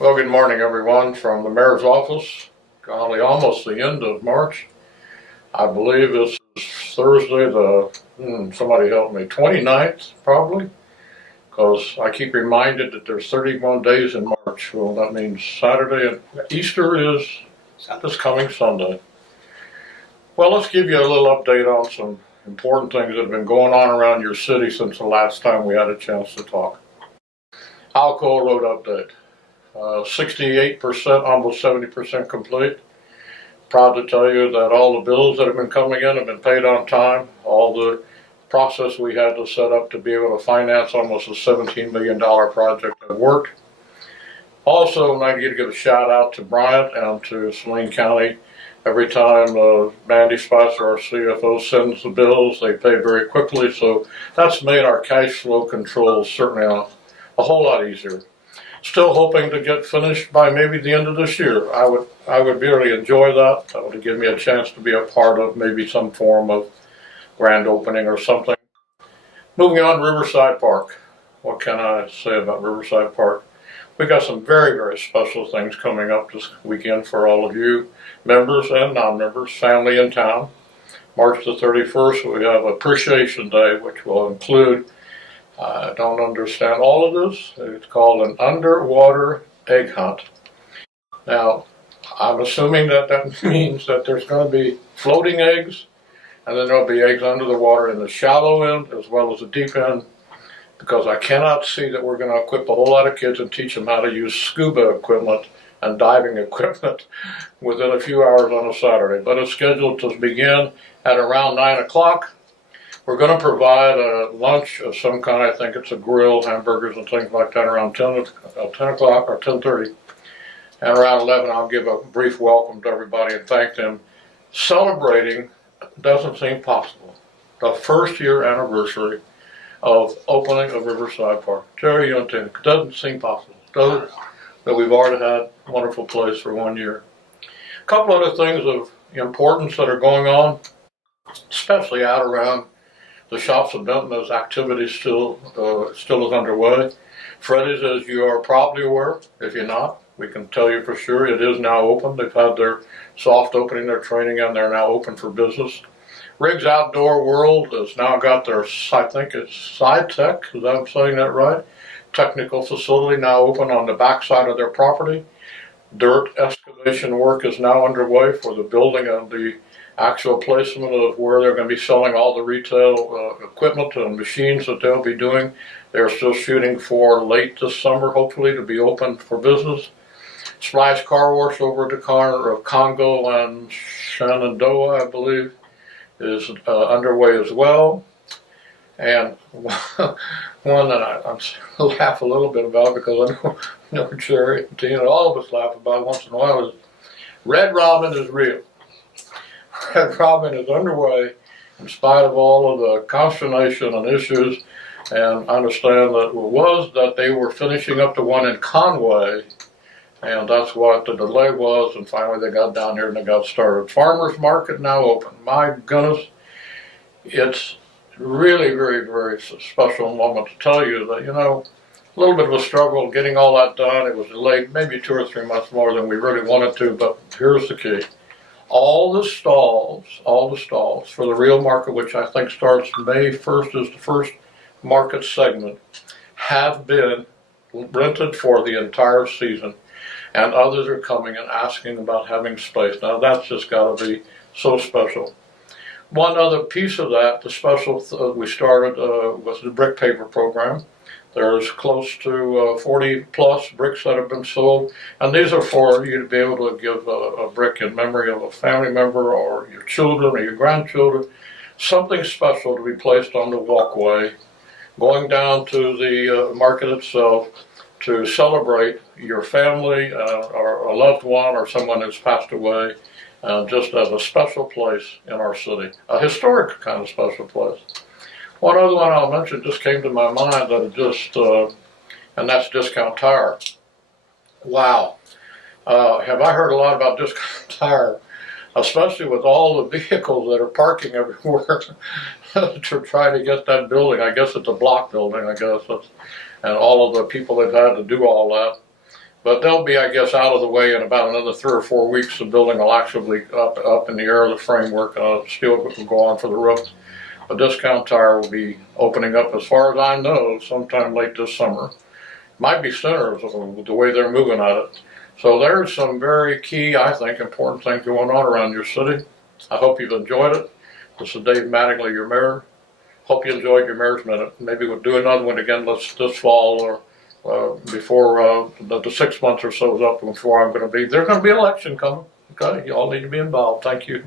Well, good morning, everyone, from the mayor's office. Golly, almost the end of March. I believe this is Thursday, somebody help me, 29th, probably, because I keep reminded that there's 31 days in March. Well, that means Saturday, and Easter is this coming Sunday. Well, let's give you a little update on some important things that have been going on around your city since the last time we had a chance to talk. Alcoa Road update. 68%, almost 70% complete. Proud to tell you that all the bills that have been coming in have been paid on time. All the process we had to set up to be able to finance almost a $17 million project have worked. Also, I need to give a shout out to Bryant and to Saline County. Every time Mandy Spicer, our CFO, sends the bills, they pay very quickly. So that's made our cash flow control certainly a whole lot easier. Still hoping to get finished by maybe the end of this year. I would really enjoy that. That would give me a chance to be a part of maybe some form of grand opening or something. Moving on, Riverside Park. What can I say about Riverside Park? We got some very, very special things coming up this weekend for all of you, members and non-members, family in town. March the 31st, we have Appreciation Day, which will include, I don't understand all of this. It's called an underwater egg hunt. Now, I'm assuming that means that there's going to be floating eggs, and then there'll be eggs under the water in the shallow end as well as the deep end, because I cannot see that we're going to equip a whole lot of kids and teach them how to use scuba equipment and diving equipment within a few hours on a Saturday. But it's scheduled to begin at around 9 o'clock. We're going to provide a lunch of some kind. I think it's a grill, hamburgers and things like that around 10 o'clock or 10:30. And around 11, I'll give a brief welcome to everybody and thank them. Celebrating doesn't seem possible. The first year anniversary of opening of Riverside Park. Jerry, you don't think it doesn't seem possible, does it? That we've already had a wonderful place for 1 year. A couple other things of importance that are going on, especially out around the shops of Benton, as activity still is underway. Freddy's, as you are probably aware, if you're not, we can tell you for sure it is now open. They've had their soft opening, their training, and they're now open for business. Riggs Outdoor World has now got their, I think it's SciTech, is that I'm saying that right? Technical facility now open on the backside of their property. Dirt excavation work is now underway for the building and the actual placement of where they're going to be selling all the retail equipment and machines that they'll be doing. They're still shooting for late this summer, hopefully, to be open for business. Splash Car Wash over at the corner of Congo and Shenandoah, I believe, is underway as well. And one that I laugh a little bit about, because I know Jerry and Tina, all of us laugh about once in a while, is Red Robin is real. Red Robin is underway in spite of all of the consternation and issues, and I understand that it was that they were finishing up the one in Conway, and that's what the delay was, and finally they got down here and they got started. Farmers Market now open. My goodness, it's really very, very special moment to tell you that, a little bit of a struggle getting all that done. It was delayed maybe 2 or 3 months more than we really wanted to, but here's the key. All the stalls for the real market, which I think starts May 1st is the first market segment, have been rented for the entire season. And others are coming and asking about having space. Now that's just got to be so special. One other piece of that, the special we started was the brick paver program. There's close to 40 plus bricks that have been sold, and these are for you to be able to give a brick in memory of a family member or your children or your grandchildren, something special to be placed on the walkway, going down to the market itself to celebrate your family or a loved one or someone who's passed away, just as a special place in our city, a historic kind of special place. One other one I'll mention just came to my mind that and that's Discount Tire. Wow. Have I heard a lot about Discount Tire, especially with all the vehicles that are parking everywhere to try to get that building. I guess it's a block building, and all of the people they've had to do all that. But they'll be, I guess, out of the way in about another 3 or 4 weeks. The building will actually up in the air. The framework steel will go on for the roof. A discount tire will be opening up, as far as I know, sometime late this summer. Might be sooner with the way they're moving at it. So there's some very key, I think, important things going on around your city. I hope you've enjoyed it. This is Dave Mattingly, your mayor. Hope you enjoyed your Mayor's Minute. Maybe we'll do another one again this fall or before the 6 months or so is up before I'm going to be. There's going to be an election coming. Okay, you all need to be involved. Thank you.